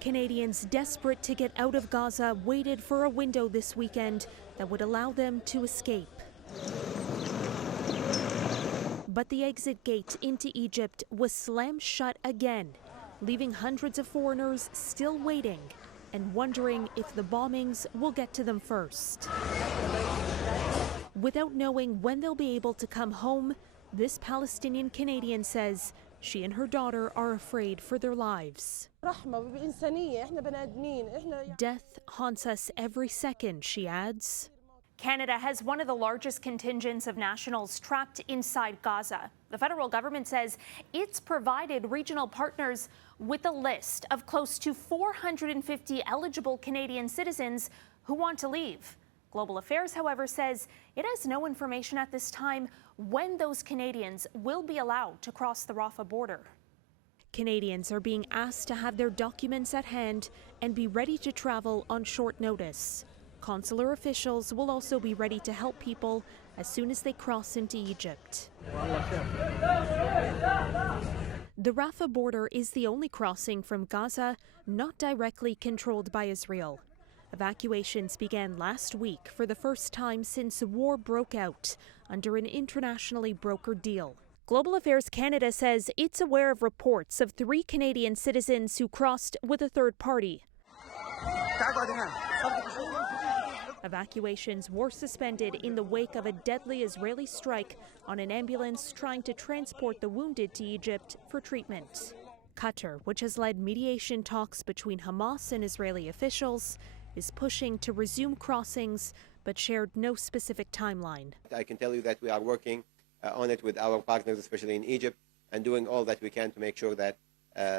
Canadians desperate to get out of Gaza waited for a window this weekend that would allow them to escape. But the exit gate into Egypt was slammed shut again, leaving hundreds of foreigners still waiting and wondering if the bombings will get to them first. Without knowing when they'll be able to come home, this Palestinian Canadian says she and her daughter are afraid for their lives. Death haunts us every second, she adds. Canada has one of the largest contingents of nationals trapped inside Gaza. The federal government says it's provided regional partners with a list of close to 450 eligible Canadian citizens who want to leave. Global Affairs, however, says it has no information at this time when those Canadians will be allowed to cross the Rafah border. Canadians are being asked to have their documents at hand and be ready to travel on short notice. Consular officials will also be ready to help people as soon as they cross into Egypt. The Rafah border is the only crossing from Gaza not directly controlled by Israel. Evacuations began last week for the first time since war broke out under an internationally brokered deal. Global Affairs Canada says it's aware of reports of 3 Canadian citizens who crossed with a third party. Evacuations were suspended in the wake of a deadly Israeli strike on an ambulance trying to transport the wounded to Egypt for treatment. Qatar, which has led mediation talks between Hamas and Israeli officials, is pushing to resume crossings but shared no specific timeline. I can tell you that we are working on it with our partners, especially in Egypt, and doing all that we can to make sure that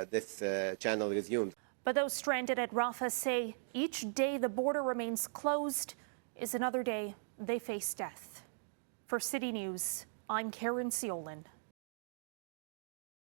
this channel resumes. But those stranded at Rafah say each day the border remains closed is another day they face death. For City News, I'm Caryn Ceolin.